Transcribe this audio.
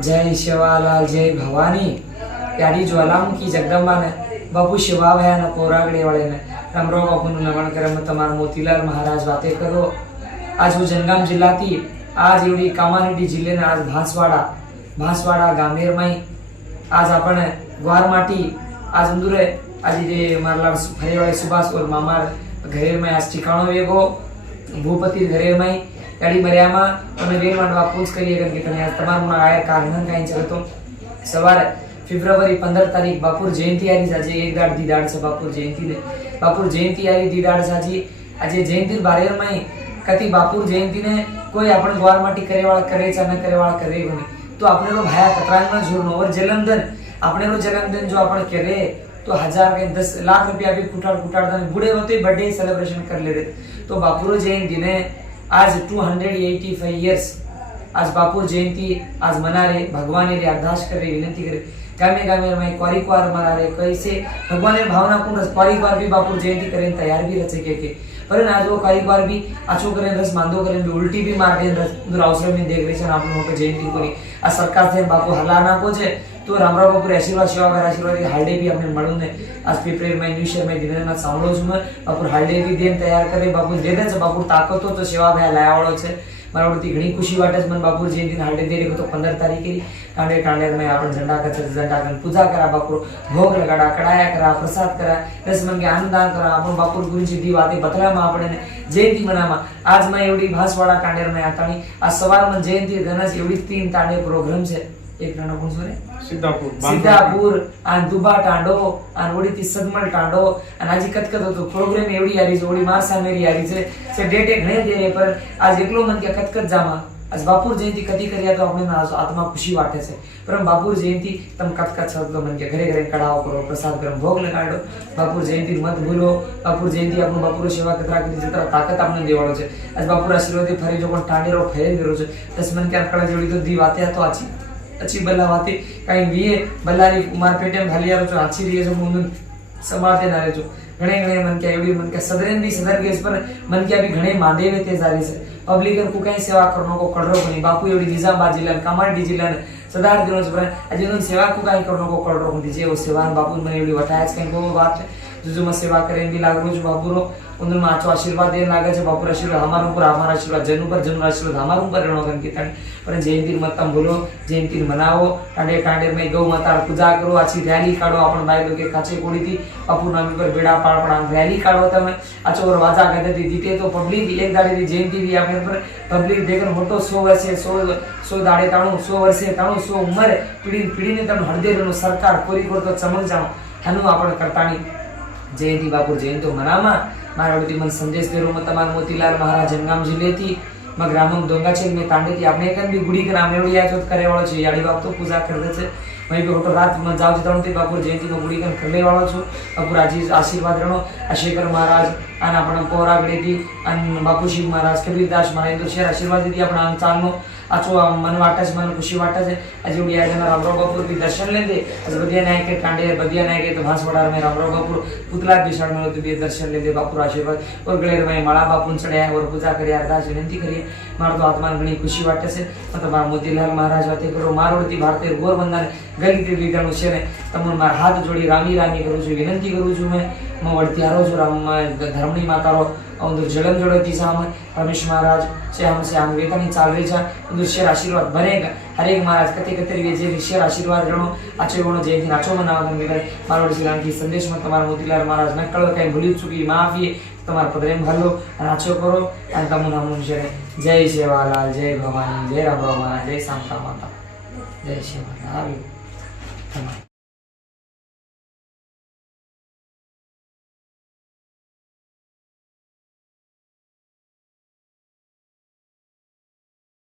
जय शिवालाल जय भवानी प्यारी ज्वालामुखी जगदंबा ने बापू शिवा भया ने पोरागड़े वाले ने रामराव बापू नु नमन करे में तमार मोतीलाल महाराज बातें करो। आज वो जनगाम जिल्ला थी आज एवढी कामारेड्डी जिले ने आज भांसवाड़ा गामेर में आज आपण ग्वारमाटी आज अंदुरे आज जे मारला फरेवाड़े सुभाष और मामार घरे में आज ठिकाणो वेगो भूपति घरे में गाड़ी मर्यामा તમે વેર માંડવા પૂછ કરીએ કે તમે આજ તમારું આયા કારણ કાઈ છે તો સવારે ફેબ્રુઆરી 15 તારીખ બાપુર જયંતિ આરી આજે એક દાડ દી દાડ છે બાપુર જયંતિ ને બાપુર જયંતિ આરી દી દાડ સાજી આજે જયંતિ બારેર માં કતિ બાપુર જયંતિ ને કોઈ આપણ દ્વાર માટી કરેવાળા કરે છે ન કરેવાળા કરે કોની તો આપણે રો ભાયા કતરાંગ ના જોરનો और जन्मदिन આપણે રો जन्मदिन जो आपण करे तो 1000 के 10 लाख रुपया भी कुटाड़ दाने बूढ़े होते बर्थडे सेलिब्रेशन कर ले रहे तो बापुर जयंती ने आज 285 इयर्स आज बापुर जयंती आज मना रहे भगवान रे अरदास करे विनती करे गामे गामे में क्वारिक्वार मना रहे कैसे भगवान ने भावना पूर्ण क्वारिक्वार भी बापुर जयंती करे तैयार भी रचे के पर आज वो क्वारिक्वार भी आछो करे रस मांदो करे भी उल्टी भी मार दे रस अवसर में देख रहे छे आपन मोटे जयंती कोनी आ सरकार से बापू हला नाखो छे तो रामराव बापू आशीर्वाद सेवा आशीर्वाद हार्डे भी अपने मळू ने आज पेपर में न्यूज में दिनना सांभळो છું बापू हार्डे भी देन तैयार करे बापू देदे છે बापू ताकतो तो सेवा भया लायावाळो છે मारोती घणी खुशी वाटे मन बापू जयंती हार्डे दे रे तो 15 तारीखे कांडे में आपण झंडा कन पूजा करा बापू भोग लगाड़ा कड़ाया करा प्रसाद करा रस मन के आनंद करा आपण बापू गुरुजी दी बाते बतला में आपण जयंती मनामा आज में एवढी भासवाड़ा कांडेर में आतानी आज सवार में जयंती गणेश एवढी 3 तांडे प्रोग्राम છે एक नाना कोण सोरे सिद्धापुर आणि दुबा टांडो आणि ओडीती सदमल टांडो आणि आजी कतकत होतो प्रोग्राम एवढी यारी जोडी मारसा मेरी यारी से डेटे घणे दे रे पर आज एकलो मन के कतकत जामा आज बापुर जयंती कदी करिया तो अपने आत्मा खुशी वाटे छे पर बापुर जयंती तम कतकत छतो मन के घरे घरे कड़ाओ करो प्रसाद करो भोग लगाडो बापुर जयंती मत भूलो बापुर जयंती आपन बापुर सेवा कतरा करी जतरा ताकत आपने देवाळो छे आज बापुर आशीर्वाद फरे जो पण टांडेरो फेरे मेरो छे दस मन के अकड़ा जोड़ी तो दी वाते तो अच्छी बल्ला वाती काई वीए बल्लारी कुमार पेटे में घालिया जो अच्छी रही जो मुंदन समाते ना रे जो घणे मन के एवडी मन के सदरेन भी सदर गेस पर मन के अभी घणे मांदे वे ते जारी से पब्लिकन को कई सेवा करनो को कड़रो बनी बापू एवडी निजामाबाद जिला कामारेड्डी जिला सदार दिनो पर आज उन सेवा को कई करनो को कड़रो बनी जे वो सेवा बापू मन एवडी वटायच कई को बात जो मैं सेवा करें भी लागरो जो बापू रो उन माचो आशीर्वाद देन लागे छे बापू आशीर्वाद हमार ऊपर हमारा आशीर्वाद जनु आशीर्वाद हमार ऊपर रहनो कन कीतन पर जयंती मत तम बोलो जयंती मनाओ टांडे में गौ माता पूजा करो अच्छी रैली काढो अपन भाई लोग के काचे कोड़ी थी बापू नाम पर बेड़ा पाड़ रैली काढो तमे अच्छो वाजा कहते थी दीते तो पब्लिक एक दाड़े दी जयंती भी आपने पर पब्लिक देखन मोटो 100 वर्षे 100 दाड़े ताणो 100 वर्षे ताणो 100 उम्र पीढ़ी ने तम हरदे रनो सरकार कोरी को तो चमक जाओ हनु आपण करतानी जयंती बापू जयंतो मनामा मारावती मन संदेश देरो में तमार मोतीलाल महाराज जनगाम जिले थी म ग्रामम दोंगाचेल में तांडे थी आपने कन भी गुड़ी के नाम एवढी याचोत करे वाळो छे याडी बाप तो पूजा करदे छे मई भी होटो रात में जाव जतण ते बापू जयंती नो गुड़ी कन करले वाळो छु बापू राजी आशीर्वाद रणो अशेकर महाराज आणि आपण पोरागडे थी आणि बापू शिव महाराज कबीरदास महाराज तो शेर आशीर्वाद दी आपण आम चालनो आचो मन वाटस मन खुशी वाटस आज एवढी आजना रामराव बापू भी दर्शन लेंदे आज बदिया नायक के कांडे बदिया नायक के तो भांसवाड़ा में रामराव बापू पुतला बिसाड़ में तो भी दर्शन लेंदे बापू आशीर्वाद और गलेर में माला बापू चढ़ाया और पूजा करी अरदास विनती करी मार तो आत्मा घणी खुशी वाटस मतलब मोतीलाल महाराज वाते करो मारोती भारतीय गोरबंदन गली ते लीधाणो छे ने तमन मार हाथ जोड़ी रामी करू છું विनंती करू છું मैं वड़तियारो जो राम धर्मनी मातारो और जलम जोड़ती साम रमेश महाराज से हम वेतनी चाल रही है उधर शेर आशीर्वाद बनेगा हर एक महाराज कते कते जे शेर आशीर्वाद रणो आचे गणो जयंती नाचो मनावा गण मारोड़ी जिला की संदेश में तमार मोतीलाल महाराज नकल कई भूली चुकी माफी तमार प्रेम भलो नाचो करो और तमु नाम जय सेवालाल जय भवानी जय राम जय शांता माता जय सेवालाल।